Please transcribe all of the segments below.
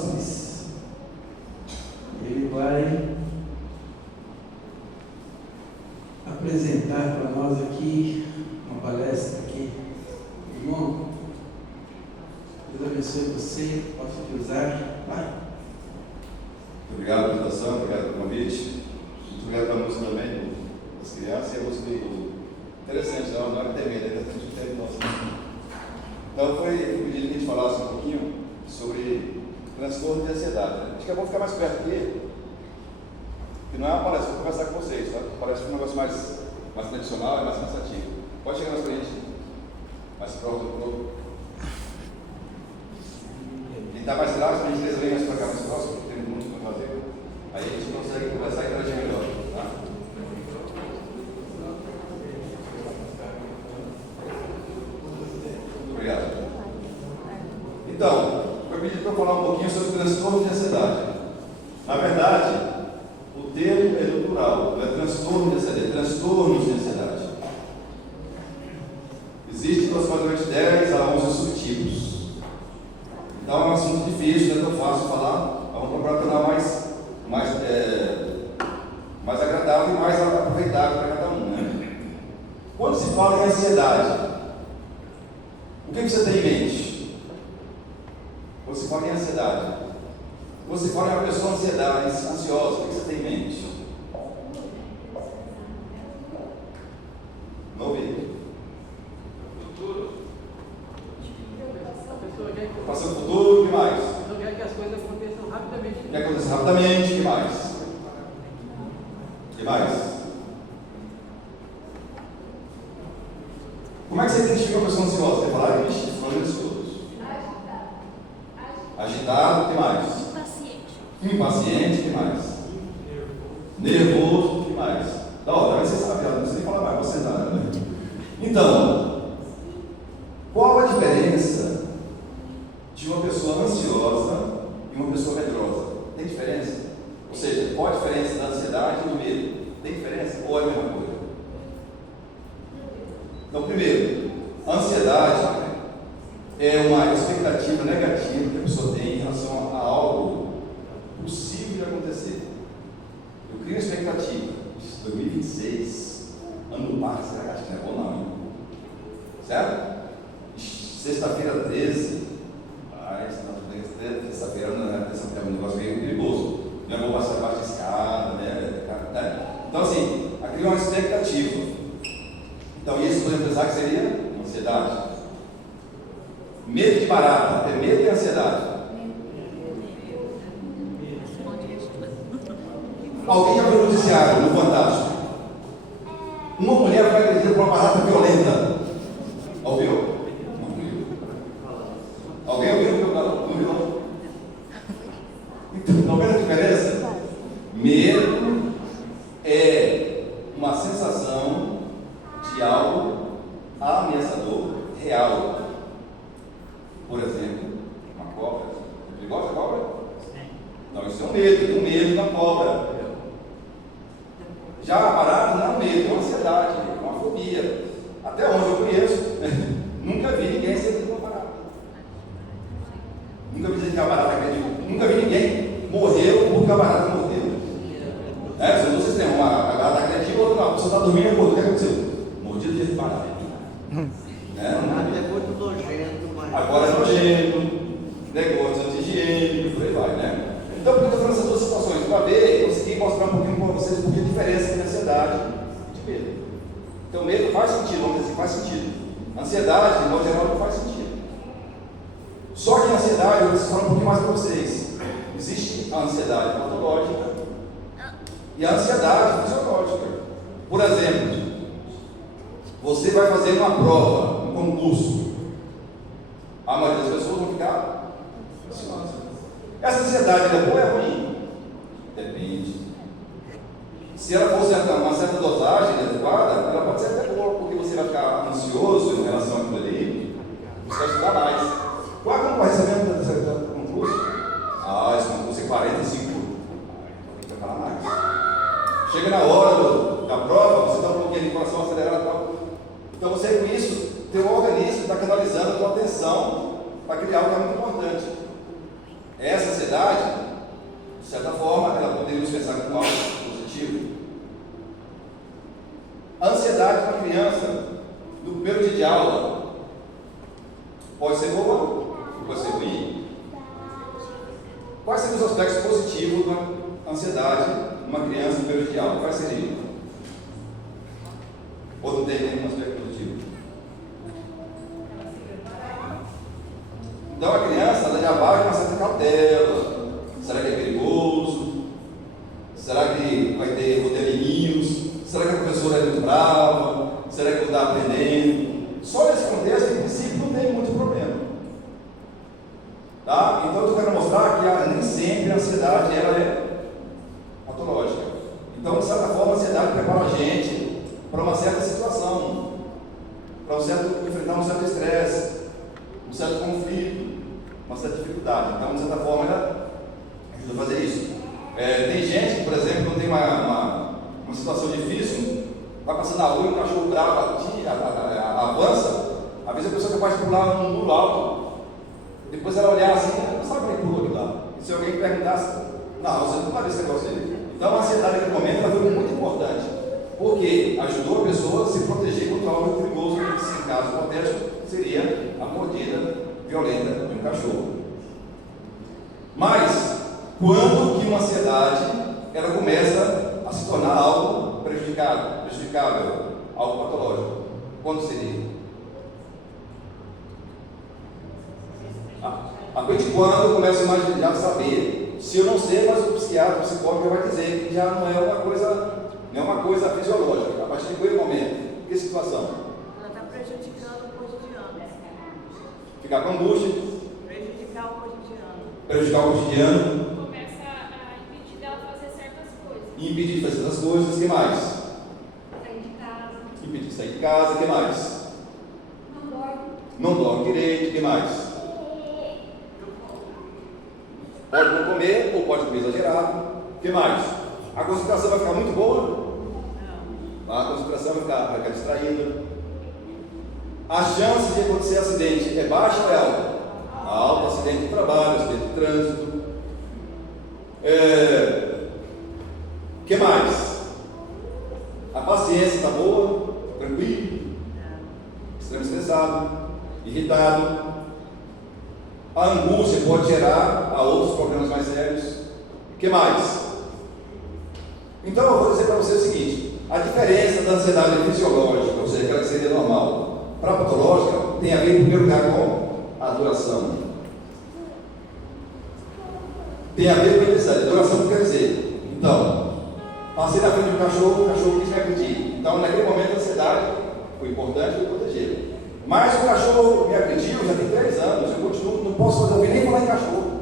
Apóstolos. Ele vai apresentar para nós aqui uma palestra aqui. Irmão, Deus abençoe você, posso te usar. Vai. Obrigado pela apresentação, obrigado pelo convite. Muito obrigado pela música também, das crianças, e a música interessante, não era TV, ainda tem que ter nossa. Então foi pedido que a gente falasse um pouquinho sobre transtorno de ansiedade. Né? Acho que é bom ficar mais perto aqui, que não é uma palestra, vou conversar com vocês, tá? Parece um negócio mais tradicional e mais cansativo. Pode chegar mais frente, mais próximo do corpo. Quem está mais atrás, a gente resolve mais para cá, mais próximo, porque tem muito para fazer. Aí a gente consegue conversar e interagir melhor. Tá? Obrigado. Então, foi pedido para eu falar um pouquinho sobre transtorno de ansiedade. Na verdade, o termo é do plural, não é transtorno de ansiedade, é transtornos de ansiedade. Existem aproximadamente 10 a 11 subtipos. Então é um assunto difícil, não é tão fácil falar. Vamos procurar tornar mais agradável e mais aproveitável para cada um. Né? Quando se fala em ansiedade, o que você tem em mente? Quando se fala em ansiedade, quando se fala em uma pessoa ansiosa, o que você tem em mente? Não ouvi. Passando o futuro, o que mais? Não quer que as coisas aconteçam rapidamente. Quer que aconteça rapidamente, o que mais? O que mais? Como é que você identifica uma pessoa ansiosa? Você fala, vixe, falando ansioso. Agitado, o que mais? Impaciente, o que mais? Nervoso, o que mais? Da hora, você sabe, não precisa nem falar mais, você tá, né? Então, qual a diferença de uma pessoa ansiosa e uma pessoa medrosa? Tem diferença? Ou seja, qual a diferença da ansiedade e do medo? Tem diferença ou é a mesma coisa? Então, primeiro, a ansiedade é uma expectativa negativa que a pessoa tem em relação a algo possível de acontecer. Eu crio uma expectativa. 2026, ano do parque, será que acho que não é bom não? Certo? Sexta-feira 13. Terça-feira é um negócio meio perigoso. Não é bom passar abaixo da escada, né? Então, assim, aqui é uma expectativa. Então, isso podemos pensar que seria ansiedade. Medo de barata, é medo e ansiedade. Alguém já viu o noticiário no Fantástico? Uma mulher foi agredida por uma barata violenta. Ouviu? Alguém ouviu? Não viu? Então, não vê a diferença? Medo é uma sensação de algo ameaçador, real. Por exemplo, uma cobra. É perigosa a cobra? Não, isso é um medo da cobra. Já a barata não é um medo, é uma ansiedade, é uma fobia. Até onde eu conheço, nunca vi ninguém ser uma barata. Nunca vi que a barata acreditou. Nunca vi ninguém morreu porque a barata morreu. Se vocês têm uma barata acreditou, outra não, você está dormindo e acordou, o que aconteceu? Mordido de barata. É muito nojento, mas. Agora é nojento, negócio anti-higiênico, por aí vai, né? Então, por que eu estou falando essas duas situações? Para ver, eu consegui mostrar um pouquinho para vocês por que a diferença entre ansiedade e medo. Então, medo faz sentido, vamos dizer assim, faz sentido. Ansiedade, de modo geral, não faz sentido. Só que a ansiedade, eu preciso falar um pouquinho mais para vocês. Existe a ansiedade patológica e a ansiedade fisiológica. Por exemplo, você vai fazer uma prova, um concurso. A maioria das pessoas vão ficar ansiosas. Essa ansiedade é boa ou é ruim? Depende. Se ela for uma certa dosagem adequada, ela pode ser até boa, porque você vai ficar ansioso em relação àquilo ali, você vai estudar mais. Qual é a concorrência mesmo do concurso? Esse concurso é 45. Então tem que preparar mais. Chega na hora da prova, você dá um pouquinho de coração acelerado e tal. Então você, com isso, teu organismo está canalizando a tua atenção para aquele algo que é muito importante. Essa ansiedade, de certa forma, ela poderíamos pensar como algo positivo. A ansiedade para a criança, no primeiro dia de aula, pode ser boa, pode ser ruim. Quais seriam os aspectos positivos da ansiedade numa criança no primeiro dia de aula? Quais seriam? Ou não tem nenhum aspecto positivo? Então a criança ela já vai com uma certa cautela. Será que é perigoso? Será que vou ter meninos? Será que a professora é muito brava? Será que eu vou estar aprendendo? Só nesse contexto, em princípio, não tem muito problema. Tá? Então eu quero mostrar que nem sempre a ansiedade ela é patológica. Então, de certa forma, a ansiedade prepara a gente para uma certa situação, para enfrentar um certo estresse, um certo conflito, uma certa dificuldade. Então, de certa forma, ela ajuda a fazer isso. Tem gente que, por exemplo, quando tem uma situação difícil, vai passando na rua e um cachorro bravo avança, às vezes a pessoa é capaz de pular num muro alto, depois ela olhar assim, não sabe como é que pulou aquilo lá. E se alguém perguntasse, não, você não vai ver esse negócio aí. Então, a ansiedade naquele momento ela foi muito importante, porque ajudou a pessoa a se proteger contra algo perigoso, que, em caso hipotético, seria a mordida violenta de um cachorro. Mas, quando que uma ansiedade ela começa a se tornar algo prejudicável, algo patológico? Quando seria? A partir de quando eu começo a imaginar, saber, se eu não sei, mas o psiquiatra, o psicólogo vai dizer que já não é uma coisa fisiológica. A partir de qual momento? Que situação? Ela está prejudicando o cotidiano. Ficar com angústia. Prejudicar o cotidiano. Prejudicar o cotidiano. Começa a impedir dela fazer certas coisas. Impedir de fazer certas coisas. O que mais? Sair de casa. Impedir de sair de casa. O que mais? Não dorme. Não dorme direito. O que mais? Pode não comer ou pode comer exagerado. O que mais? A concentração vai ficar muito boa? Não. A concentração vai ficar distraída. A chance de acontecer acidente é baixa ou é alta? Alta, acidente de trabalho, acidente de trânsito. O que mais? A paciência está boa, tranquilo, extremamente estressado, irritado. A angústia pode gerar a outros problemas mais sérios. O que mais? Então eu vou dizer para você o seguinte: a diferença da ansiedade fisiológica, ou seja, aquela que seria normal, para a patológica, tem a ver em primeiro lugar com a duração. Tem a ver com a intensidade. Duração quer dizer, então, passei na frente de um cachorro, o cachorro quis me agredir. Então, naquele momento, a ansiedade foi importante, foi proteger. Mas o cachorro me agrediu já tem 3 anos, eu continuo, não posso nem falar em cachorro.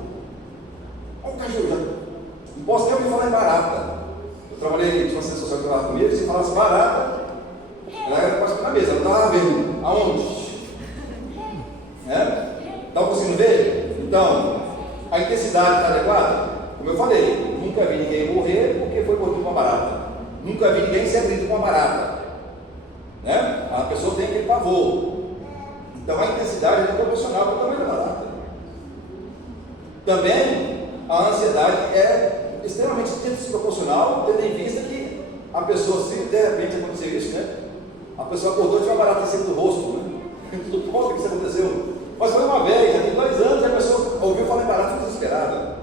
Olha o cachorro, já não posso nem ouvir falar em barata. Eu trabalhei, tinha uma assistente social que trabalhava comigo, se falasse barata, ela era quase na mesa, ela estava vendo. Aonde? Estava conseguindo ver? Então, a intensidade está adequada? Como eu falei, nunca vi ninguém morrer porque foi mordido com uma barata. Nunca vi ninguém ser agredido com uma barata. A pessoa tem aquele pavor. Então a intensidade é proporcional ao tamanho da barata. Também a ansiedade é extremamente desproporcional, tendo em vista que a pessoa, se de repente acontecer isso, a pessoa acordou e tinha uma barata em cima do rosto, tudo bom, o que isso aconteceu? Mas foi uma vez, já tem 2 anos, a pessoa ouviu falar em barata e ficou desesperada.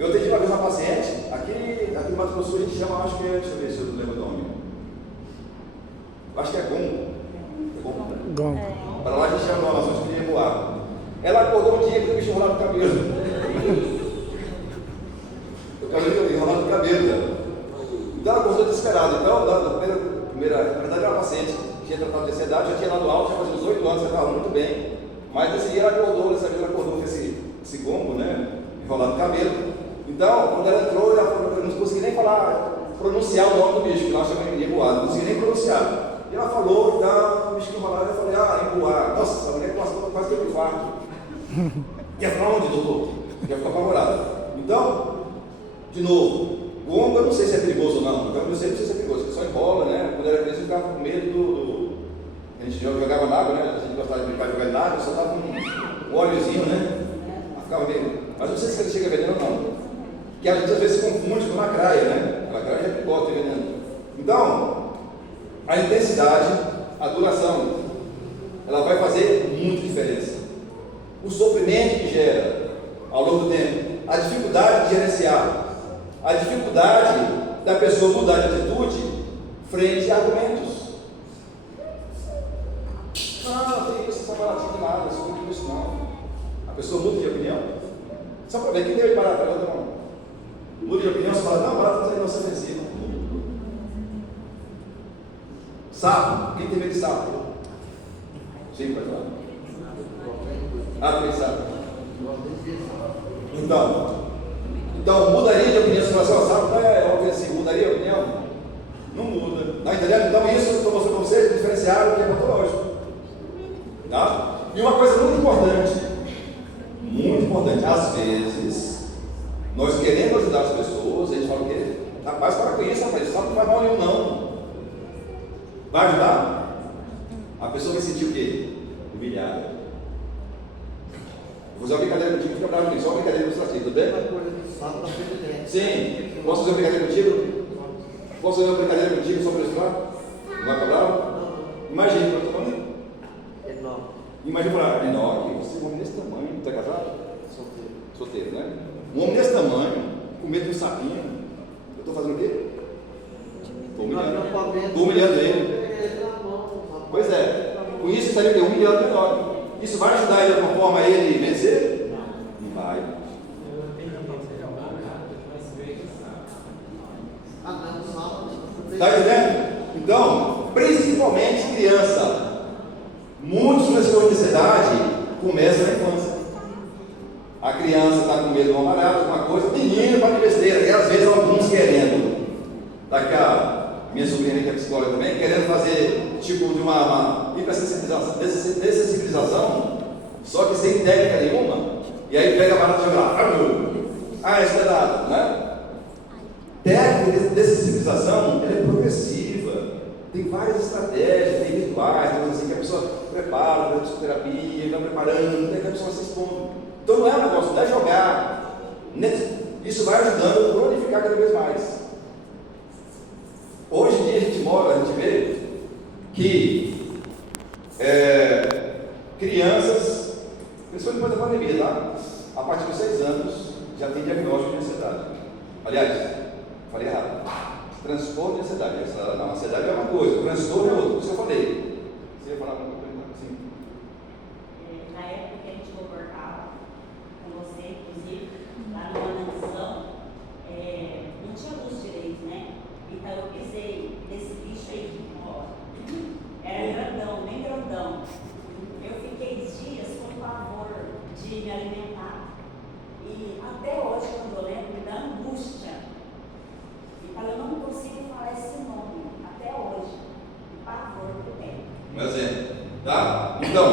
Eu atendi uma vez uma paciente, aqui no Mato Grosso a gente chama, acho que é, deixa eu ver se eu não lembro o nome. Acho que é gongo. Gongo. Para lá a gente chama nós vamos querer voar. Ela acordou um dia com o bicho enrolado no cabelo. O cabelo enrolado no cabelo dela. Então ela acordou desesperada. Então, na verdade, era uma paciente que tinha tratado de ansiedade, já tinha lá no alto, já fazia uns 8 anos, ela estava muito bem. Mas nesse dia ela acordou, nessa vez ela acordou com esse gombo, enrolado no cabelo. Então, quando ela entrou, eu não consegui nem pronunciar o nome do bicho, que nós chamamos de emboado, não consegui nem pronunciar. E ela falou, o bicho enrolado, eu falei, emboar. Nossa, a mulher quase teve um infarto. Ia falar onde, doutor? Ia ficar apavorada. Então, de novo, gongo eu não sei se é perigoso ou não. Então, eu sei se é perigoso, porque só enrola, Quando era criança, eu ficava com medo a gente jogava na água, A gente gostava de brincar jogando na água, só tava um óleozinho, Ela ficava meio. Mas não sei se ele chega veneno ou não. Que a gente às vezes se confunde com lacraia, né? A lacraia é pipoca, tem veneno. Então, a intensidade, a duração, ela vai fazer muita diferença. O sofrimento que gera ao longo do tempo, a dificuldade de gerenciar, a dificuldade da pessoa mudar de atitude frente a argumentos. Não tem isso, essa baratinha de nada, isso não tem isso não. A pessoa muda de opinião. Só para ver, quem deve parar para outra mão? Muda de opinião, você fala, não, barata não é nossa ofensiva. Sapo, quem tem medo de sapo? Sim, pode falar. Tem sapo. Então, mudaria de opinião se você sapo não é ofensivo, mudaria de opinião? Não muda. Não entendendo? Então, isso eu estou mostrando para vocês, diferenciar o que é patológico. Tá? E uma coisa muito importante, às vezes, nós queremos ajudar as pessoas, a gente fala o quê? Rapaz, para com isso, rapaz, sabe que não vai mal nenhum, não. Vai ajudar? A pessoa vai sentir o quê? Humilhada. Vou fazer uma brincadeira contigo, fica bravo comigo, só uma brincadeira ilustrativa, tudo bem? Sim. Posso fazer uma brincadeira contigo? Posso fazer uma brincadeira contigo só para ilustrar? Não vai ficar bravo? Imagina, eu estou falando. Imagina para Enoque, você é um homem desse tamanho, está casado? Solteiro, né? Um homem desse tamanho, com medo de um sapinho. Eu estou fazendo o quê? Estou humilhando ele. Pois é, com isso estaria humilhando Enoque. Isso vai ajudar ele de alguma forma a ele vencer? Não vai. Está entendendo? Então, principalmente criança. Muitos transtornos de ansiedade começam na infância. A criança está com medo de uma barata, alguma coisa, menino para de besteira, e às vezes alguns querendo. Daqui a minha sobrinha que é psicóloga também, querendo fazer tipo de uma dessensibilização, só que sem técnica nenhuma, e aí pega a barata e joga lá, isso é dado, né? Técnica de dessensibilização, ela é progressiva, tem várias estratégias, tem rituais, coisas assim que a pessoa prepara, para a psicoterapia, vai preparando, até que a pessoa se expondo. Então não é um negócio, não é jogar, isso vai ajudando a prolificar cada vez mais. Hoje em dia a gente vê que crianças, principalmente depois da pandemia, tá? A partir dos 6 anos já tem diagnóstico de ansiedade. Aliás, falei errado. Transtorno de ansiedade. A ansiedade é uma coisa, transtorno é outra. Isso eu falei. Você ia falar alguma coisa assim? Na época que a gente concordava com você, inclusive, lá numa analisão, não tinha luz direito, né? Então eu pisei nesse bicho aí, ó. Era grandão, bem grandão. Eu fiquei dias com pavor de me alimentar. E até hoje, quando eu lembro, me dá angústia. Então eu não consigo falar esse nome, até hoje. O pavor que eu tenho. Um exemplo, tá? Então,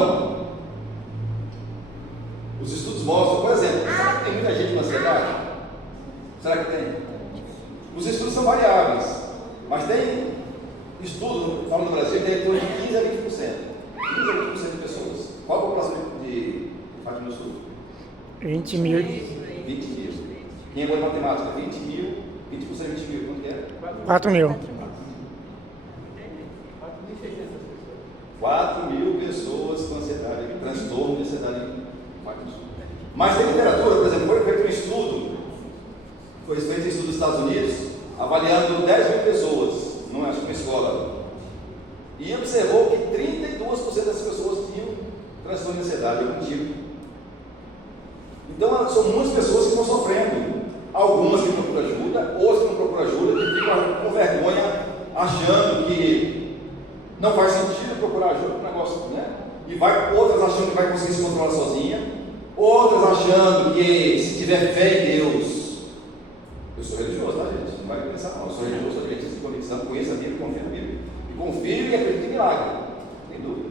os estudos mostram, por exemplo, será que tem muita gente com ansiedade? Será que tem? Os estudos são variáveis, mas tem estudo, falando no Brasil, tem em torno de 15 a 20%. 15 a 20% de pessoas. Qual a população de Fátima do Sul? 20 mil. 20 mil. Quem é bom em matemática? 20 mil, 20% de 20 mil, quanto que é? 4 mil. 4 mil pessoas com ansiedade, transtorno de ansiedade. Mas tem literatura, por exemplo, foi feito um estudo, foi feito um estudo nos Estados Unidos, avaliando 10 mil pessoas, não acho que uma escola, e observou que 32% das pessoas tinham transtorno de ansiedade, algum tipo. Então, são muitas pessoas que estão sofrendo, algumas que procuram ajuda, outras que não procuram ajuda, que ficam com vergonha, achando que não faz sentido procurar ajuda para o negócio, né? E outras achando que vai conseguir se controlar sozinha, outras achando que se tiver fé em Deus, eu sou religioso, tá, gente? Não vai pensar, não, eu sou religioso, sou adventista de convicção, conheço a Bíblia, confio na Bíblia, e confio e acredito em milagre, sem dúvida.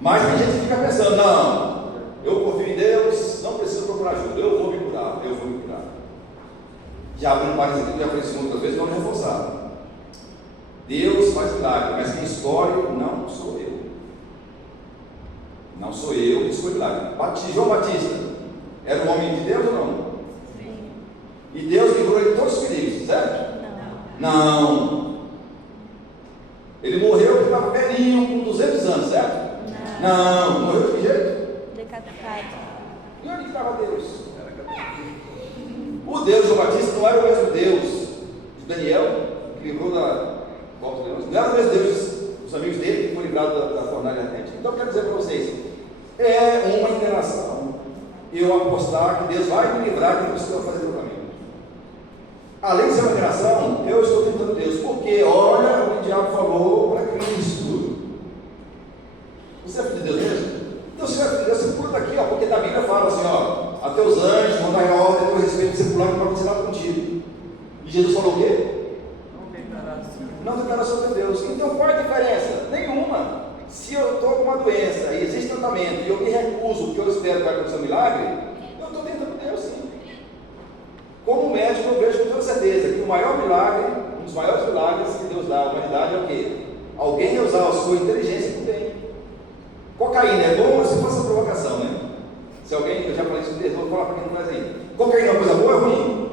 Mas a gente fica pensando, não, eu confio em Deus, não preciso procurar ajuda, eu vou me curar. Já abri um parênteses aqui, já falei isso muitas vezes, vamos reforçar. Deus faz milagre, mas quem escolhe não sou eu. Não sou eu que escolho milagre. João Batista, Era um homem de Deus ou não? E Deus livrou ele de todos os perigos, certo? Não. Ele morreu porque estava velhinho, com 200 anos, certo? Não. Morreu de que jeito? Decapitado. E onde estava Deus? O Deus de João Batista não era o mesmo Deus de Daniel, que livrou da volta de Deus. Não era o mesmo Deus dos amigos dele, que foi livrado da fornalha ardente. Então, eu quero dizer para vocês, é uma interação. Eu apostar que Deus vai me livrar, que não precisa fazer pelo caminho. Além de ser uma interação, eu estou tentando Deus, porque olha o que o diabo falou para Cristo. Você é filho de Deus mesmo? Então, se é filho de Deus, você pula daqui, ó, porque da Bíblia fala assim, ó, a teus anjos vão dar ordem a teu respeito de você pular, que não vai acontecer nada contigo. E Jesus falou o quê? Não declarar sobre Deus. Então, qual é a diferença? Nenhuma. Se eu estou com uma doença e existe tratamento e eu me recuso, porque eu espero que vai acontecer um milagre, eu estou tentando Deus sim. Como médico, eu vejo com toda certeza que o maior milagre, um dos maiores milagres que Deus dá à humanidade é o quê? Alguém usar a sua inteligência para o bem. Cocaína é bom, mas se fosse uma provocação, né? Se alguém, eu já falei isso mesmo, vou falar para quem não faz ainda. Cocaína é uma coisa boa ou é ruim?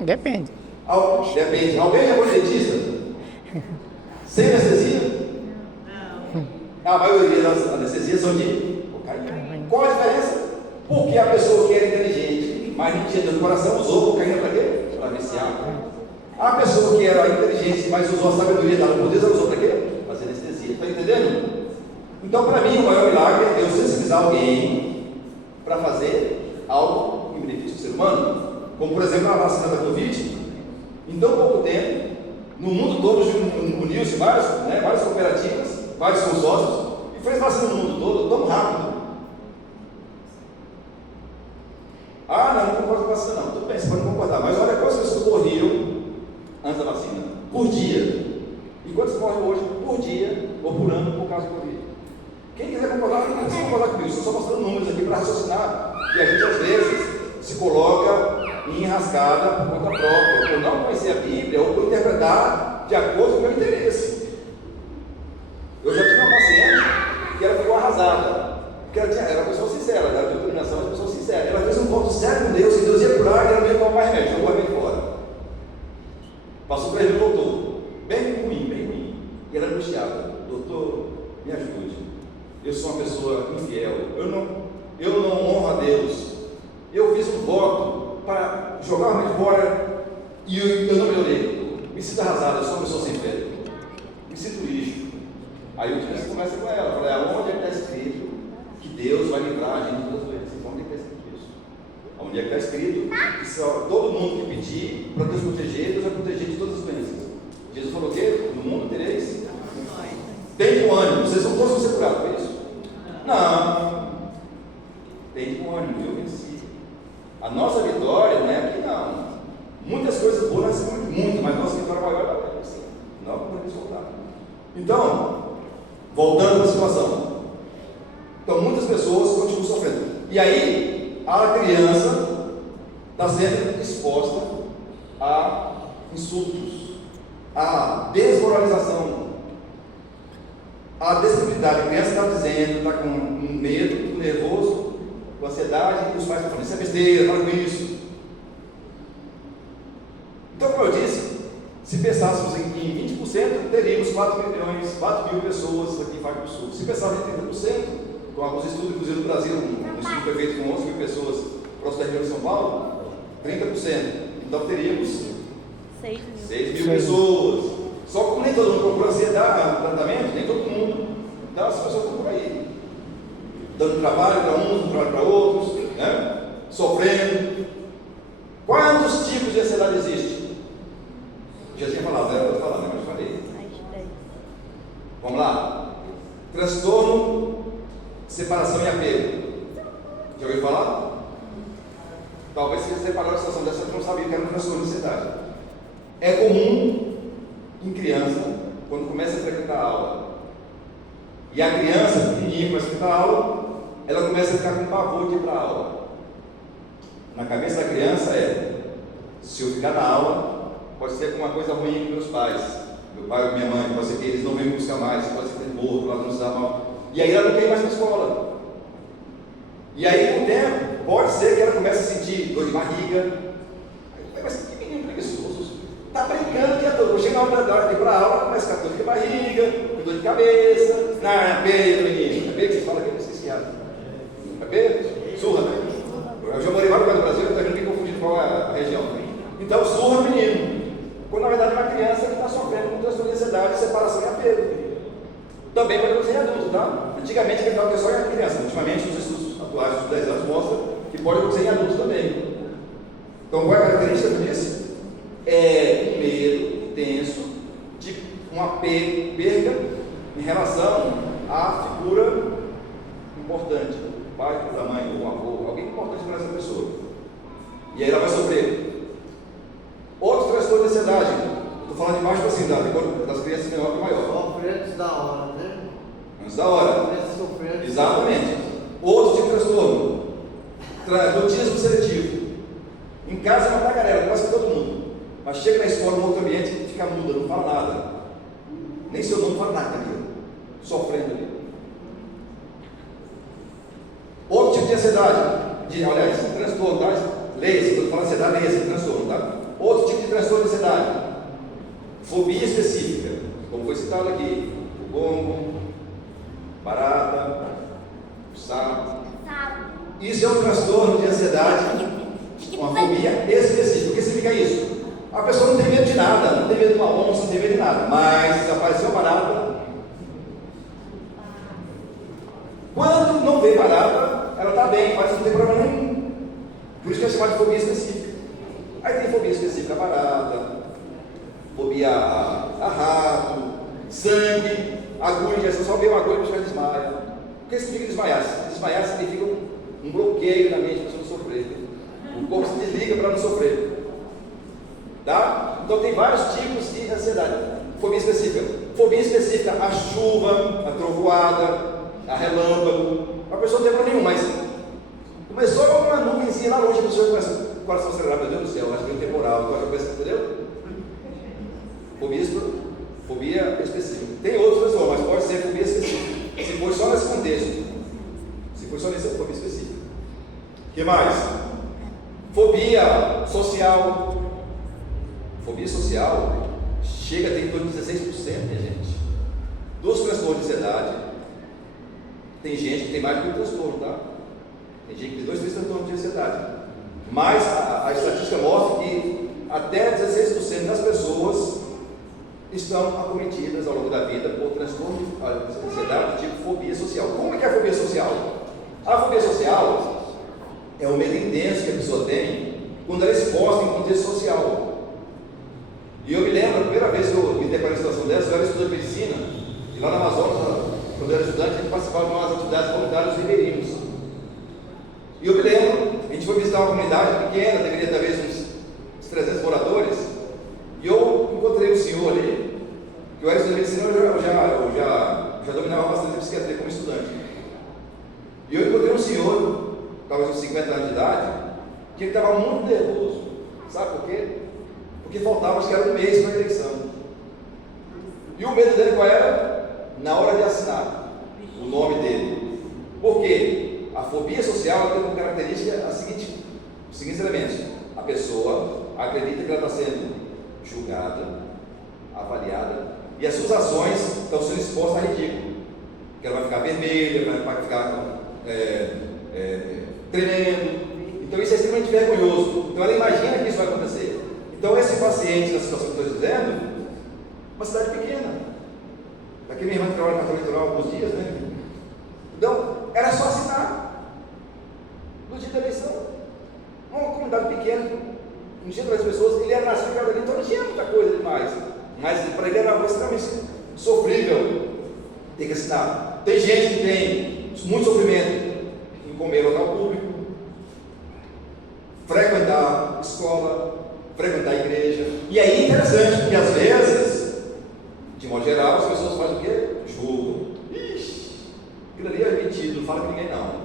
Depende. Depende. Alguém já foi dentista? Sem anestesia? A maioria das anestesias são de cocaína. Qual a diferença? Porque a pessoa que era inteligente, mas não tinha dor no coração, usou cocaína para quê? Para viciar. A pessoa que era inteligente, mas usou a sabedoria dada por Deus, ela usou para quê? Para fazer anestesia. Está entendendo? Então, para mim, o maior milagre é Deus sensibilizar alguém para fazer algo em benefício do ser humano. Como, por exemplo, a vacina da Covid. Em tão pouco tempo, no mundo todo uniu-se várias cooperativas, vários consórcios, e fez vacina no mundo todo, tão rápido. Não concordo com a vacina não. Tudo bem, você pode não concordar, mas olha quantas pessoas morriam antes da vacina, por dia. E quantas morrem hoje por dia, ou por ano, por causa do Covid. Quem quiser concordar, não precisa concordar comigo, estou só mostrando números aqui para raciocinar. E a gente às vezes se coloca em enrascada por conta própria, por não conhecer a Bíblia ou por interpretar de acordo com o meu interesse. Eu já tive uma paciente que ela ficou arrasada, porque ela era uma pessoa sincera, ela era de determinação, uma pessoa sincera. Ela fez um voto sério com Deus, que Deus ia curar, e ela veio tomar remédio, jogou o remédio fora. Passou 3 meses e voltou. Bem ruim, bem ruim. E ela angustiada: doutor, me ajude. Eu sou uma pessoa infiel, eu não honro a Deus. Eu fiz um voto para jogar o remédio fora e eu não melhorei. Me sinto arrasado, eu sou uma pessoa sem fé. Me sinto lixo. Aí o Deus começa com ela, fala: onde é que está escrito que Deus vai livrar a gente das doenças? Onde é que está escrito isso? Onde é que está escrito que todo mundo que pedir para Deus proteger, Deus vai proteger de todas as doenças. Jesus falou o quê? No mundo tereis. Tem um ânimo, vocês não possam ser curados, foi isso? Não. Tem um ânimo, eu venci. A nossa vitória não é aqui não. Muitas coisas boas nós temos muito, mas nossa vitória maior é assim. Não podemos voltar. Então, voltando à situação. Então, muitas pessoas continuam sofrendo. E aí, a criança está sendo exposta a insultos, a desmoralização, a descredibilidade. A criança está dizendo, está com medo, nervoso, com ansiedade, e os pais estão falando: isso é besteira, para com isso. Então, como eu disse, se pensássemos em 20%, teríamos 4 mil pessoas aqui em Fábio do Sul. Se pensássemos em 30%, com alguns estudos, inclusive no Brasil, um estudo foi feito com 11 mil pessoas próximo da região de São Paulo, 30%. Então teríamos 6 mil pessoas. Só que nem todo mundo procura ansiedade, tratamento, nem todo mundo. Então as pessoas estão por aí, dando trabalho para uns, dando trabalho para outros, né? Sofrendo. Quantos tipos de ansiedade existem? Já tinha falado, era para falar, né? Mas falei. Vamos lá. Transtorno, separação e apego. Já ouviu falar? Talvez se você separar uma situação dessa, você não sabia que era um transtorno de ansiedade. É comum em criança, quando começa a frequentar a aula, e a criança, pequenininha, começa a frequentar a aula, ela começa a ficar com pavor de ir para a aula. Na cabeça da criança se eu ficar na aula, pode ser alguma coisa ruim com meus pais, meu pai ou minha mãe, pode ser que eles não venham me buscar mais, pode ser que eles morram, ela não se dá mal, e aí ela não tem mais para a escola. E aí, com o tempo, pode ser barriga. Mas que menino preguiçoso. Está brincando o dia todo. Chega na hora de ir para a aula, começa com dor de barriga, com dor de cabeça. Não, é peito, menino. É peito que você fala aqui, não sei se é peito? Surra, né? Eu já morei vários lugares do Brasil, eu estou me confundindo qual é a região. Então, surra, menino. Quando na verdade é uma criança que está sofrendo com transtorno de ansiedade, separação e apego. Também pode acontecer em adulto, tá? Antigamente ele falava que só em criança. Ultimamente, os estudos atuais dos 10 anos mostram que pode acontecer em adultos também. Então, qual é a característica disso? É um medo intenso de um apego, perda em relação à figura importante, o pai, a mãe, o avô, alguém importante para essa pessoa. E aí ela vai sofrer. Outro transtorno de ansiedade, estou falando de baixo para cima, das crianças menor que maior. Sofre antes da hora, né? Antes da hora. Sofrer. Exatamente. Outro tipo de transtorno, autismo seletivo. Em casa é uma tagarela, conversa com todo mundo. Mas chega na escola, no outro ambiente, fica muda, não fala nada. Nem seu nome fala nada ali. Sofrendo ali. Outro tipo de ansiedade, aliás, transtorno, tá? Leia-se, quando fala ansiedade, leia-se, transtorno, tá? Outro tipo de transtorno de ansiedade, fobia específica, como foi citado aqui, o gongo, barata, o sapo. Isso é um transtorno de ansiedade, uma fobia específica. O que significa isso? A pessoa não tem medo de nada, não tem medo de uma onça, não tem medo de nada, mas se aparecer uma barata, quando não vê barata, ela está bem, mas não tem problema nenhum. Por isso que é chamado de fobia específica. Aí tem fobia específica a barata, fobia a rato, sangue, agulha. Você só vê uma agulha e você desmaia. O que significa desmaiar? Desmaiar significa um bloqueio na mente para você não sofrer. O corpo se desliga para não sofrer. Tá? Então tem vários tipos de ansiedade. Fobia específica, a chuva, a trovoada, a relâmpago. A pessoa não tem problema nenhum, mas começou uma nuvenzinha lá longe, a pessoa começa o coração acelerado, meu Deus do céu, acho que é um temporal, entendeu? Fobia específica. Tem outros pessoas, mas pode ser fobia específica. Se for só nesse contexto. Se for só nesse fobia específica. O que mais? Fobia social. Fobia social chega a ter em torno de 16%, minha gente. Dos transtornos de ansiedade, tem gente que tem mais de um transtorno, tá? Tem gente que tem 2, 3 transtornos de ansiedade. Mas a estatística mostra que até 16% das pessoas estão acometidas ao longo da vida por transtorno de ansiedade do tipo fobia social. Como é que é a fobia social? A fobia social é o medo intenso que a pessoa tem quando ela é exposta em contexto social. E eu me lembro, a primeira vez que eu me deparei com uma situação dessa, eu era estudante de medicina, e lá na Amazonas, quando eu era estudante, a gente participava de umas atividades voluntárias ribeirinhos. E eu me lembro, a gente foi visitar uma comunidade pequena, deveria talvez uns 300 moradores, e eu encontrei um senhor ali, que eu era estudante de medicina, eu já dominava bastante a psiquiatria como estudante. E eu encontrei um senhor, talvez uns 50 anos de idade, que ele estava muito nervoso. Sabe por quê? Porque faltava, acho que era um mês para a eleição. E o medo dele qual era? Na hora de assinar o nome dele. Por quê? A fobia social tem como característica os seguintes elementos. A pessoa acredita que ela está sendo julgada, avaliada, e as suas ações estão sendo expostas a ridículo. Que ela vai ficar vermelha, vai ficar tremendo. Então isso é extremamente vergonhoso. Então ela imagina que isso vai acontecer. Então esse paciente, na situação que eu estou dizendo, uma cidade pequena. Daqui minha irmã que trabalha no cartão eleitoral há alguns dias, né? Então, era só assinar no dia da eleição. Uma comunidade pequena, não tinha 3 pessoas, ele era nascido ali, então não tinha muita coisa demais. Mas para ele era algo extremamente sofrível ter que assinar. Tem gente que tem muito sofrimento em comer local público, frequentar escola, frequentar a igreja. E aí é interessante, porque às vezes, de modo geral, as pessoas fazem o quê? Julgam. Ixi, aquilo ali é mentido, não fala com ninguém não.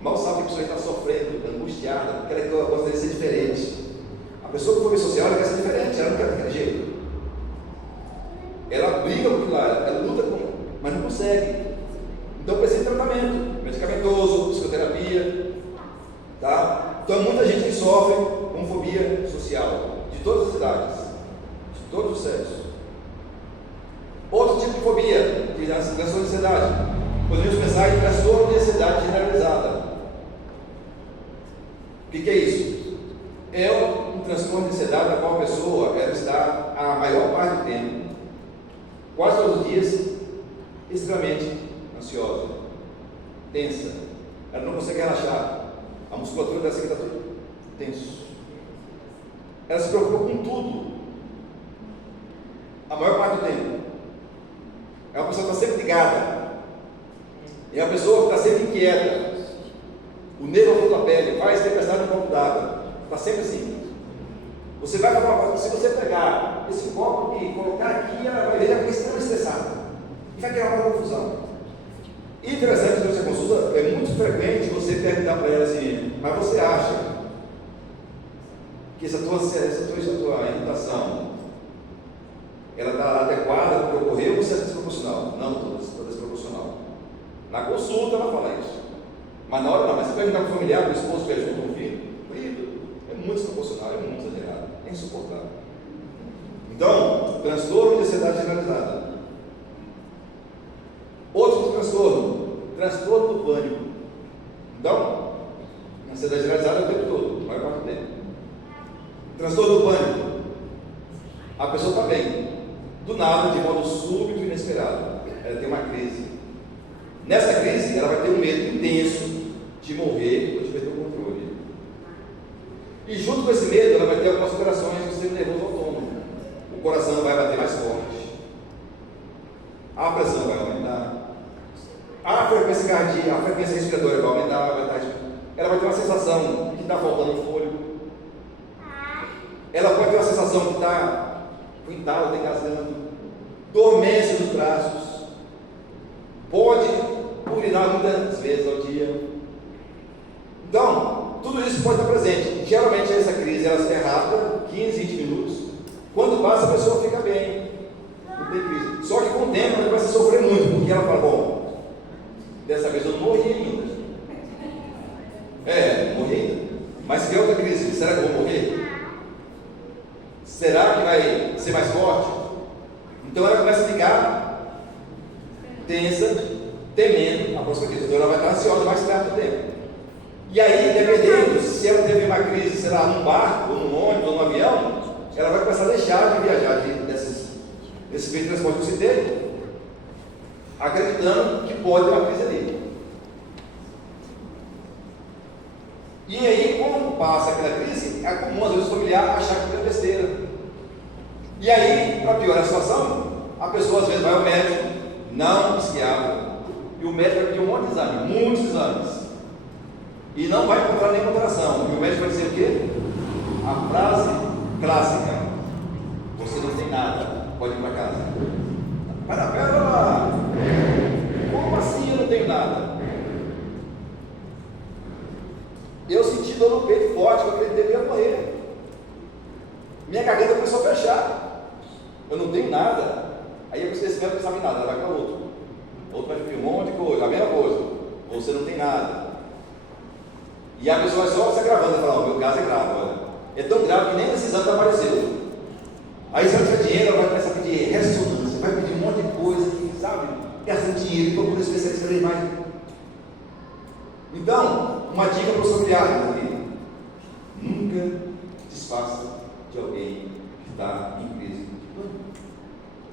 Mal sabe que a pessoa está sofrendo, angustiada, porque ela gostaria de ser diferente. A pessoa com fobia social, ela quer ser diferente, ela não quer daquele jeito. Ela briga com aquilo lá, ela luta com, mas não consegue. Então precisa de tratamento, medicamentoso, psicoterapia, tá? Então muita gente que sofre psicofobia, que é transtorno de ansiedade. Poderíamos pensar em transtorno de ansiedade generalizada. O que é isso? É um transtorno de ansiedade na qual a pessoa ela está a maior parte do tempo, quase todos os dias, extremamente ansiosa, tensa. Ela não consegue relaxar. A musculatura dessa aqui está tudo tenso. Ela se preocupa com tudo, a maior parte do tempo. É uma pessoa que está sempre ligada. É uma pessoa que está sempre inquieta. O nervo à flor da pele, faz tempestade no copo d'água. Está sempre assim. Você vai falar uma coisa, se você pegar esse copo e colocar aqui, ela vai ver, ela fica extremamente estressada. E vai criar uma confusão. E interessante, durante a consulta, é muito frequente você perguntar para ela assim, mas você acha que essa tua irritação ela está adequada para o que ocorreu ou se é desproporcional? Não, está desproporcional. Na consulta ela fala isso. Mas na hora não, mas você perguntar para o familiar, para o esposo que é junto com o filho, é muito desproporcional, é muito exagerado, é insuportável. Então, transtorno de ansiedade generalizada. Outro transtorno do pânico. Então, ansiedade generalizada é o tempo todo, a maior parte do tempo. Transtorno do pânico. A pessoa está bem, do nada, de modo súbito e inesperado, ela tem uma crise. Nessa crise, ela vai ter um medo intenso de morrer ou de perder o controle. E junto com esse medo, ela vai ter algumas alterações do sistema nervoso autônomo. O coração vai bater mais forte, a pressão vai aumentar, a frequência cardíaca, a frequência respiratória vai aumentar, ela vai ter uma sensação de que está faltando fôlego. Ela pode ter uma sensação de que está com entalo, desgasando, dormência dos braços, pode urinar muitas vezes ao dia. Então, tudo isso pode estar presente. Geralmente essa crise ela é rápida, 15, 20 minutos. Quando passa, a pessoa fica bem, não tem crise. Só que com o tempo ela começa a sofrer muito, porque ela fala, bom, dessa vez eu não morri ainda. Não morri ainda. Mas se vier outra crise, será que eu vou morrer? Será que vai ser mais forte? Então ela começa a ficar tensa, temendo a próxima crise. Então ela vai estar ansiosa mais perto do tempo. E aí, dependendo se ela teve uma crise, sei lá, num barco, ou num ônibus, ou num avião, ela vai começar a deixar de viajar desses meios de transporte que eu citei, acreditando que pode ter uma crise ali. E aí, quando passa aquela crise, é comum às vezes o familiar achar que é besteira. E aí, para piorar a situação, a pessoa às vezes vai ao médico, não psiquiatra, e o médico vai pedir um monte de exame, muitos exames, e não vai encontrar nenhuma alteração. E o médico vai dizer o quê? A frase clássica: você não tem nada, pode ir para casa. Pera lá, como assim eu não tenho nada? Eu senti dor no peito forte, eu acreditei que eu ia morrer. Minha garganta começou a fechar. Eu não tenho nada. Aí eu pensei, esse médico não sabe nada, ela vai para outro. Outro vai pedir um monte de coisa, a mesma coisa. Você não tem nada. E a pessoa vai só se agravando e falar, o meu caso é grave, olha. É tão grave que nem esse exame apareceu. Aí se ela tiver dinheiro, ela vai começar a pedir ressonância, vai pedir um monte de coisa, que, sabe? Gastando dinheiro, procura especialista mais. Então, uma dica para os familiares aqui: nunca desfaça de alguém que está em crise.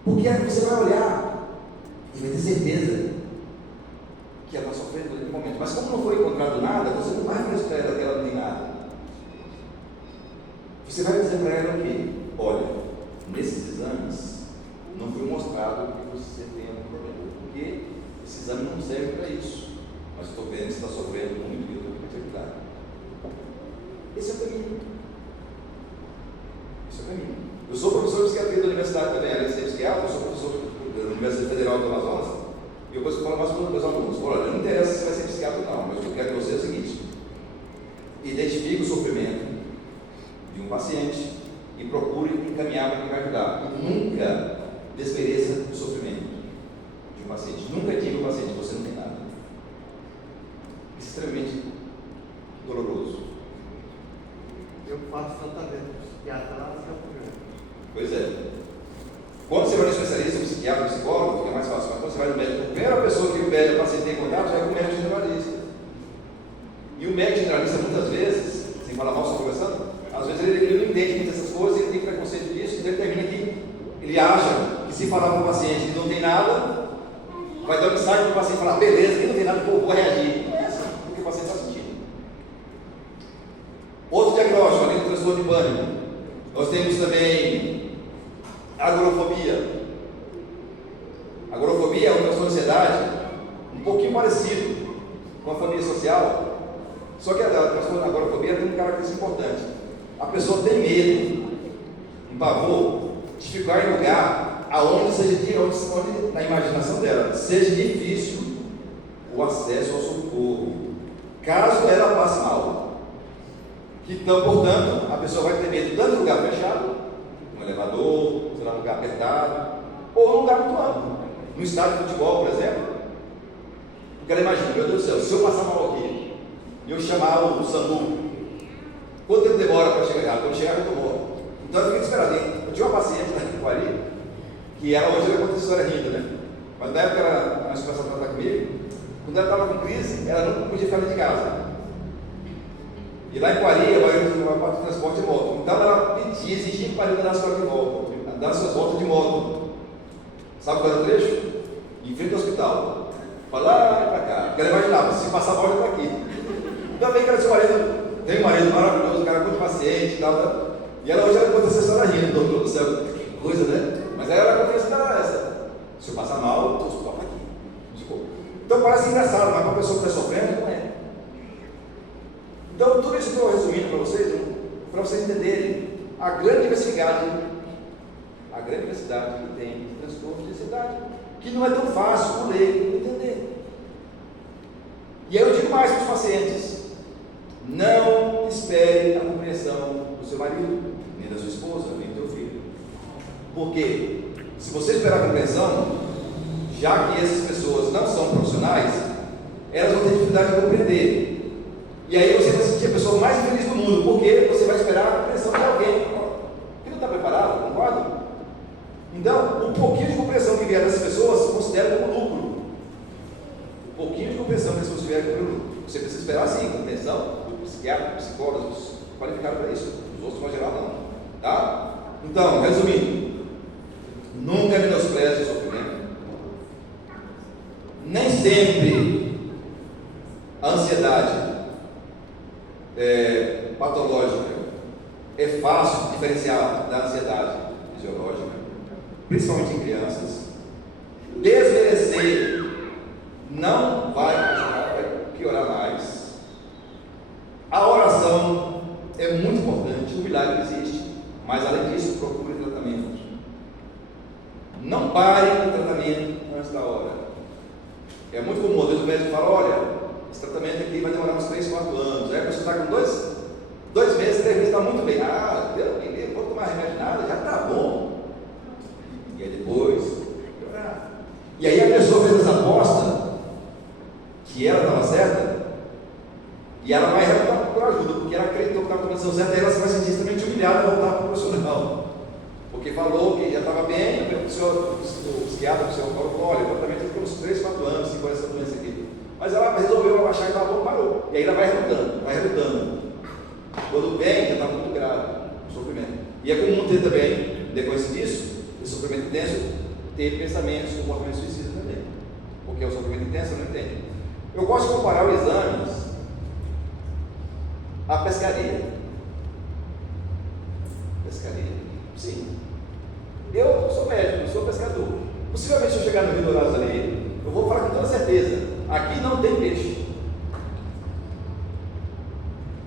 Porque você vai olhar e vai ter certeza que ela está sofrendo naquele momento. Mas como não foi encontrado nada, você não vai fazer para ela que ela não tem nada. Você vai dizer para ela que, olha, nesses exames não foi mostrado que você tem algum problema, porque esse exame não serve para isso. Mas estou vendo que você está sofrendo muito e eu estou aqui para te ajudar. Esse é o caminho. Esse é o caminho. Eu sou professor de psiquiatria da universidade também, além de ser psiquiatra, eu sou professor da Universidade Federal do Amazonas. E eu gosto de falar mais para os meus alunos: olha, não interessa se vai ser psiquiatra ou não, mas o que eu quero que você é o seguinte: identifique o sofrimento de um paciente e procure encaminhar para quem vai ajudar. E nunca desmereça o sofrimento de um paciente. Nunca diga ao paciente: você não tem nada. Extremamente doloroso. Eu faço tratamento com psiquiatra lá no Campo Grande. Pois é. Quando você vai no especialista, um psiquiatra, um psicólogo, fica mais você vai no médico, a primeira pessoa que o médico, o paciente tem contato é com o médico generalista. E o médico generalista, muitas vezes, sem falar mal, só conversando, às vezes ele não entende muito essas coisas, ele tem preconceito disso, e ele termina que ele acha que se falar para o paciente que não tem nada, vai dar um insight para o paciente falar, beleza, que não tem nada, vou reagir. Não é assim, porque o paciente está sentindo. Outro diagnóstico, além do transtorno de pânico, nós temos também agorafobia. Agorafobia é um transtorno de ansiedade um pouquinho parecido com a fobia social, só que a transtorno da agorafobia tem uma característica importante. A pessoa tem medo, um pavor, de ficar em lugar onde na imaginação dela seja difícil o acesso ao socorro, caso ela passe mal. Então, portanto, a pessoa vai ter medo tanto em lugar fechado, um elevador, sei lá, um lugar apertado, ou num lugar muito amplo, no estádio de futebol, por exemplo. Porque ela imagina, meu Deus do céu, se eu passar mal aqui e eu chamar o SAMU, quanto tempo demora para chegar? Quando chegar, eu estou morto. Então eu fiquei desesperadinho. Eu tinha uma paciente na Quari, que ela hoje conta essa história rindo, né? Mas na época ela começou a tratar comigo, quando ela estava com crise, ela não podia ficar dentro de casa. E lá em Quari, eu ia uma parte de transporte de moto. Então ela pedia, exigia que Quari andasse de volta, andasse suas voltas de moto. Sabe qual era o trecho? Em frente ao hospital. Para lá e para cá. Porque ela imaginava, se passar mal, eu estou aqui. Então vem que ela tinha um marido, tem um marido maravilhoso, um cara muito paciente e tal. E ela hoje conta essa história rindo, doutor do céu, que coisa, né? Mas aí ela conta essa essa. Se eu passar mal, eu estou hospital aqui. Desculpa. Então parece engraçado, mas para a pessoa que está sofrendo, não é. Então, tudo isso que eu estou resumindo para vocês entenderem a grande diversidade que tem de transtorno de ansiedade, que não é tão fácil por leigo entender. E aí eu digo mais para os pacientes: não espere a compreensão do seu marido, nem da sua esposa, nem do seu filho. Porque se você esperar a compreensão, já que essas pessoas não são profissionais, elas vão ter dificuldade de compreender. E aí você vai sentir a pessoa mais infeliz do mundo, porque você vai esperar a compreensão de alguém que não está preparado, concorda? Então, o pouquinho de compreensão que vier dessas pessoas, considera como lucro. O pouquinho de compreensão que essas pessoas vierem como lucro. Você precisa esperar sim, compreensão do psiquiatra, do psicólogo, dos qualificados para isso. Os outros, de geral, não. Tá? Então, resumindo, nunca menospreze o sofrimento. Nem sempre a ansiedade patológica é fácil diferenciar da ansiedade fisiológica, principalmente em crianças. Desmerecer não vai ajudar, vai piorar mais. A oração é muito importante, o milagre existe, mas além disso, procure tratamento. Não pare o tratamento antes da hora. É muito comum, às vezes o médico fala: olha, esse tratamento aqui vai demorar uns 3, 4 anos. Aí a pessoa está com 2 meses, 3 meses, está muito bem. Ah, Deus me livre, vou tomar remédio, nada, já está bom. E aí depois, piorar. E aí a pessoa fez essa aposta, que ela estava certa, e ela vai voltar por ajuda, porque ela acreditou que estava tomando a decisão certa, e ela se vai sentir extremamente humilhada a voltar para o profissional. Porque falou que já estava bem, o psiquiatra, o psicólogo falou: olha, o tratamento tem uns 3, 4 anos, 5 anos essa doença aqui. Mas ela resolveu abaixar e estava bom, parou. E aí ela vai relutando. Quando vem, já está muito grave o sofrimento. E é comum ter também, depois disso, esse sofrimento intenso, ter pensamentos, comportamentos suicidas também. Porque o sofrimento intenso não entende. Eu gosto de comparar os exames à pescaria. Pescaria? Sim. Eu sou médico, não sou pescador. Possivelmente, se eu chegar no Rio Dourados ali, eu vou falar com toda certeza: aqui não tem peixe.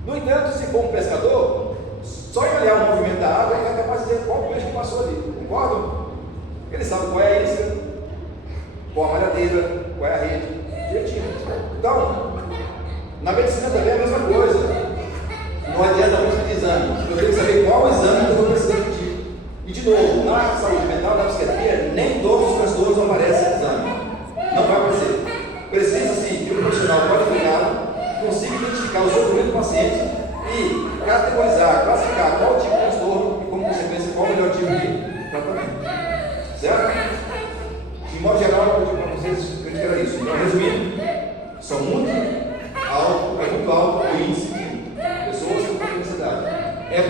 No entanto, se for um pescador, só em olhar o movimento da água, ele é capaz de dizer qual peixe que passou ali. Concordam? Ele sabe qual é a isca, qual a malhadeira, qual é a rede, direitinho. Então, na medicina também é a mesma coisa. Não adianta muito de exame. Eu tenho que saber qual exame que eu vou precisar pedir. E de novo, na saúde mental, na psiquiatria, nem todos os transtornos aparecem no exame. Não vai aparecer. Precisa sim de um profissional qualificado que consiga identificar o sofrimento do paciente e categorizar, classificar qual tipo de transtorno e, como consequência, qual o melhor tipo de tratamento. Certo? De modo geral, eu digo para vocês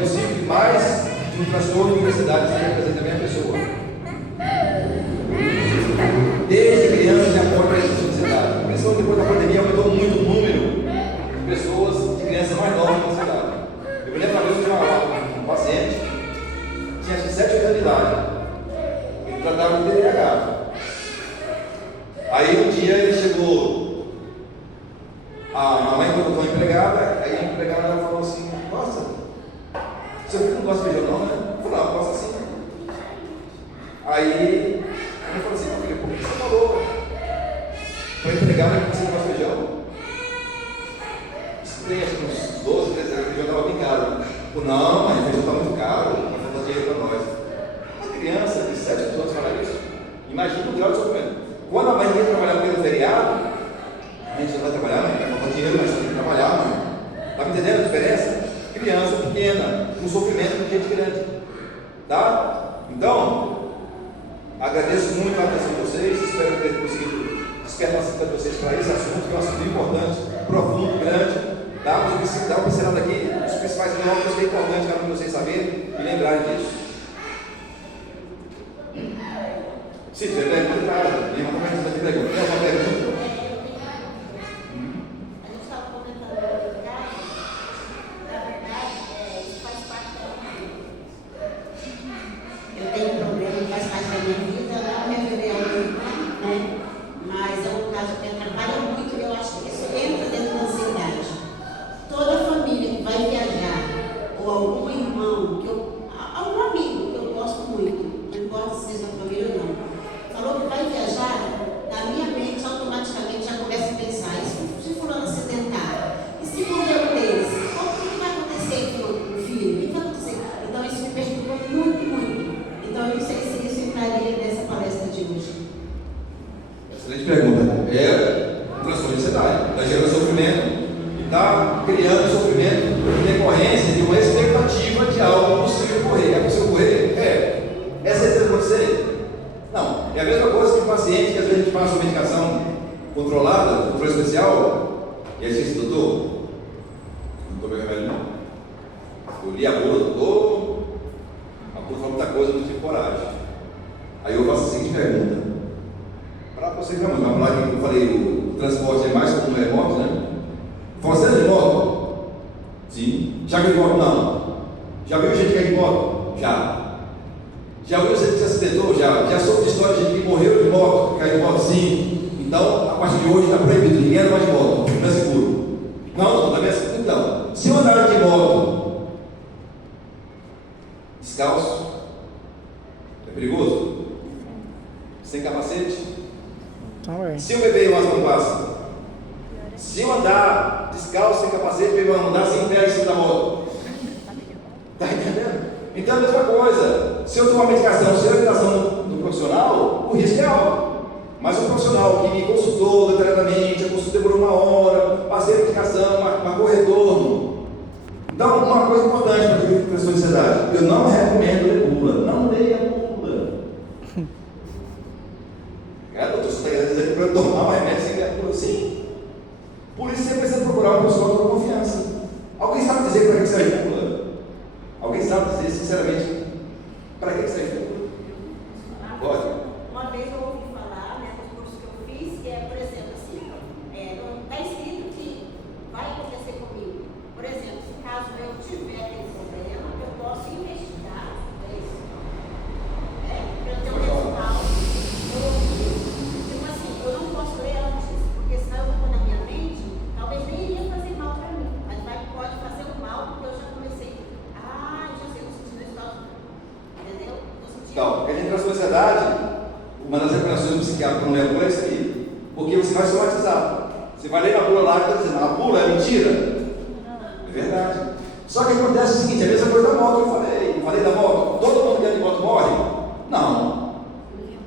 possível que mais de um transtorno de universidade seja presente na minha pessoa. Desde criança já pode ter essa ansiedade. Principalmente depois da pandemia aumentou muito o número de pessoas, de crianças mais novas na cidade. Eu me lembro uma vez de um paciente, tinha 7 ou 8 anos de idade, ele tratava de TDAH. Aí um dia ele chegou, a mãe contratou uma empregada, aí a empregada falou assim: nossa, seu filho não gosta de feijão não, né? Eu falei: não, gosta sim. Aí ele falou assim: não, filho, por que você falou para a empregada que você não gosta de feijão? Isso tem acho que uns 12, 13 anos, o feijão estava bem caro. Eu falei: não, mãe, o feijão está muito caro, vai faltar dinheiro para nós. Uma criança de 7 anos falar isso, imagina o grau de sofrimento. Quando a mãe vem trabalhar pelo feriado, a gente não vai trabalhar, mãe, vai faltar dinheiro, mas tem que trabalhar, mãe. Está me entendendo a diferença? Criança pequena, um sofrimento de gente grande. Tá? Então, agradeço muito a atenção de vocês, espero ter conseguido despertar a de vocês para esse assunto, que é um assunto importante, profundo, grande. Tá? Vou dar uma pincelada aqui, os principais nódulos que é importante para vocês saberem e lembrarem disso. Sim, você pergunta em casa, tem uma pergunta. Tem uma pergunta? A gente estava comentando aqui em casa, na verdade, isso faz parte da minha vida. Eu tenho um problema que faz parte da minha vida, não me referei ao meu irmão, né? Mas é um caso que atrapalha muito e eu acho que isso entra dentro da ansiedade. Toda família que vai viajar, ou algum irmão, algum amigo que eu gosto muito, não importa se seja família ou não, falou que vai viajar, na minha mente automaticamente já começa a pensar: e se fulano acidentar? E se morrer um deles? O que vai acontecer com o filho? O que vai acontecer? Então isso me perturba muito, muito. Então eu não sei se isso entraria nessa palestra de hoje. Excelente pergunta. É um transtorno de ansiedade, está gerando sofrimento, está criando sofrimento em decorrência de uma expectativa de algo possível ocorrer. É possível ocorrer? É certeza de acontecer? Não, é a mesma coisa que um paciente que às vezes a gente passa uma medicação controlada, controle especial, e aí diz: doutor, não tomei remédio não. Eu li a bula do doutor, a bula falou muita coisa, eu não tive coragem. Aí eu faço a seguinte pergunta, para você que vamos falar que eu falei, o transporte é mais comum é moto, né? Você anda de moto? Sim. Já viu de moto? Não. Já viu gente que é de moto? Já. Já ouviu você que se acidentou? Já soube de história de gente que morreu de moto, que caiu de moto? Sim. Então, a partir de hoje está proibido, ninguém anda mais de moto, não é seguro. Não, não é seguro. Então, se eu andar de moto descalço, é perigoso? Sem capacete? Se eu beber uma passa, se eu andar descalço, sem capacete, beber uma andar sem pé em cima da moto, está entendendo? Então é a mesma coisa. Se eu tomar medicação sem orientação do profissional, o risco é alto. Mas o profissional que me consultou detalhadamente, a consulta demorou 1 hora, passei a medicação, marcou retorno. Então, uma coisa importante para quem tem questão de ansiedade: eu não recomendo ler bula. Não leia bula. Cara, doutor, você está querendo dizer que para eu tomar um remédio sem ler bula? Sim. Por isso você precisa procurar um profissional de confiança. Alguém sabe dizer para que serve bula? Alguém sabe dizer sinceramente para que serve bula? Pode. Uma vez eu ouvi falar, né, nos cursos que eu fiz, que por exemplo, assim, não está escrito que vai acontecer comigo. Por exemplo, se caso eu tiver aquele problema, eu posso investigar isso. Para eu ter um resultado. Eu ouvi. Tipo assim, eu não posso ler antes, porque senão eu vou pôr na minha mente, talvez nem iria fazer mal para mim, mas pode fazer um mal, porque eu já comecei. Eu já sei, eu estou sentindo resultado. Entendeu? Então, a gente transforma a ansiedade. Uma das recomendações do psiquiatra para não ler a bula é isso aqui, porque você vai somatizar. Você vai ler na bula lá e está dizendo: a bula é mentira? É verdade. Só que acontece o seguinte: é a mesma coisa da moto que eu falei da moto. Todo mundo que anda de moto morre? Não.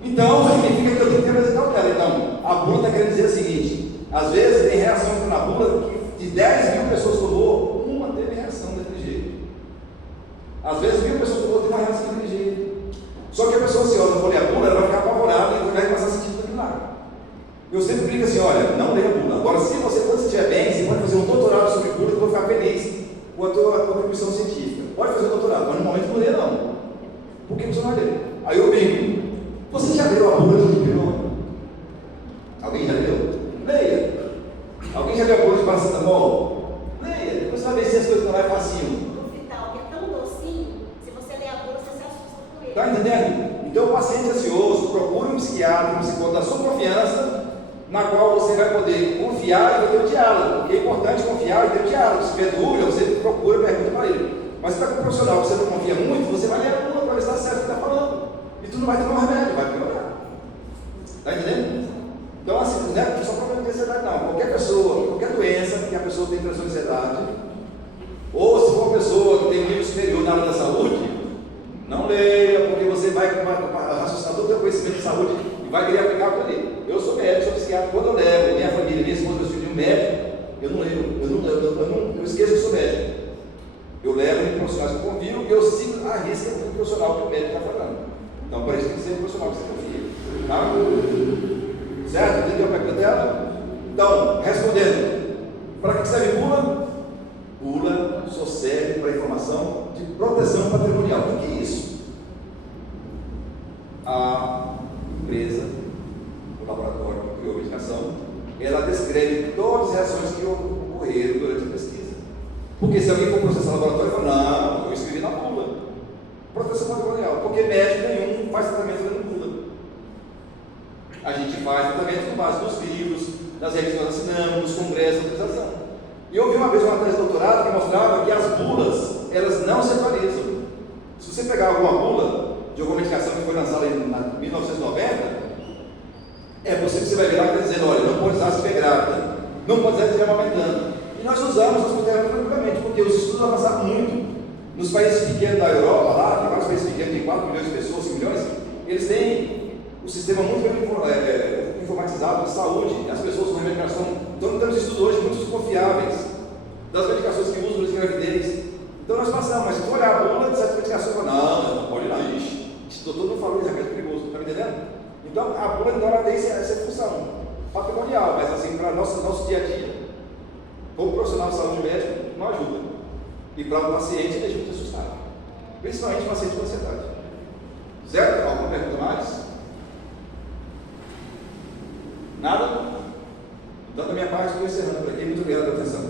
Então, significa que eu tenho que ter mais cautela. Então, a bula está querendo dizer o seguinte: às vezes tem reação na bula que de 10 mil pessoas tomou, uma teve reação daquele jeito. Às vezes 1000 pessoas tomou, teve uma reação daquele jeito. Só que a pessoa ansiosa for ler a bula, ela vai ficar apavorada e vai passar sentido daquilo lá. Eu sempre brinco assim: olha, não leia a bula. Agora, se você, quando você estiver bem, você pode fazer um doutorado sobre bula, que eu vou ficar feliz com a tua contribuição científica. pode fazer o doutorado, mas no momento não lê não. Por que você não vai ler? Aí eu brinco, você já leu a bula de Pirona? Alguém já leu? Leia. Alguém já leu a bula de paracetamol? Leia. Depois você vai ver se as coisas não é facinho. O vital, que é tão docinho, se você ler a bula, você se assusta com ele. Está entendendo? Então o paciente ansioso, procure um psiquiatra, um psicólogo da sua confiança, na qual você vai poder confiar e vai ter o diálogo. Porque é importante confiar e ter o diálogo. Se tiver dúvida, você procura e pergunta para ele. Mas se está com um profissional que você não confia muito, você vai ler a bula para ver se está certo o que está falando. E tu não vai tomar remédio, vai piorar. Está entendendo? Então, assim, não é só problema de ansiedade, não. Qualquer pessoa, qualquer doença que a pessoa tem transtorno de ansiedade, ou se for uma pessoa que tem um nível superior na área da saúde, não leia, porque você vai raciocinar todo o seu conhecimento de saúde e vai querer aplicar aquilo ali. Eu sou médico, sou psiquiatra. Quando eu levo minha família, minha esposa, meus filhos de um médico, eu não leio, eu esqueço que eu sou médico. Eu levo em profissionais que eu confio e eu sigo a risca do profissional que o médico está falando. Então, por isso tem que ser um profissional que você confia. Tá? Certo? Entendeu a pergunta dela? Então, respondendo, para que serve bula? Bula só serve para informação de proteção patrimonial. O que é isso? A empresa, o laboratório que criou a medicação, ela descreve todas as reações que ocorreram durante a pesquisa. Porque se alguém for processar o laboratório e falar, não, eu escrevi na bula. Proteção patrimonial. Porque médico nenhum faz tratamento dando bula. A gente faz tratamento com base nos livros, nas revistas que nós assinamos, nos congressos de autorização. E eu vi uma vez uma tese de doutorado que mostrava que as bulas, elas não se atualizam. Se você pegar alguma bula de alguma medicação que foi lançada em 1990, é possível que você vai ver lá que está dizendo, olha, não pode usar se estiver grávida, não pode usar se estiver amamentando. E nós usamos as mulheres tranquilamente, porque os estudos avançaram muito. Nos países pequenos da Europa, lá, tem vários países pequenos, tem 4 milhões de pessoas, 5 milhões, eles têm um sistema muito bem informatizado de saúde, as pessoas com medicação. Então, temos estudos hoje muito confiáveis das medicações que usam nas gravidez. Então, nós passamos, mas se tu olhar a bula de certas medicações, não pode ir lá, ixi, esse doutor não falou isso, é perigoso, está me entendendo? Então, a bula, então, ela tem essa função patrimonial, mas assim, para nosso dia a dia. Como profissional de saúde médico, não ajuda. E para o paciente, ele ajuda a assustar. Principalmente o paciente com ansiedade. Certo? Alguma pergunta mais? Nada? Então, da minha parte, estou encerrando por aqui. Muito obrigado pela atenção.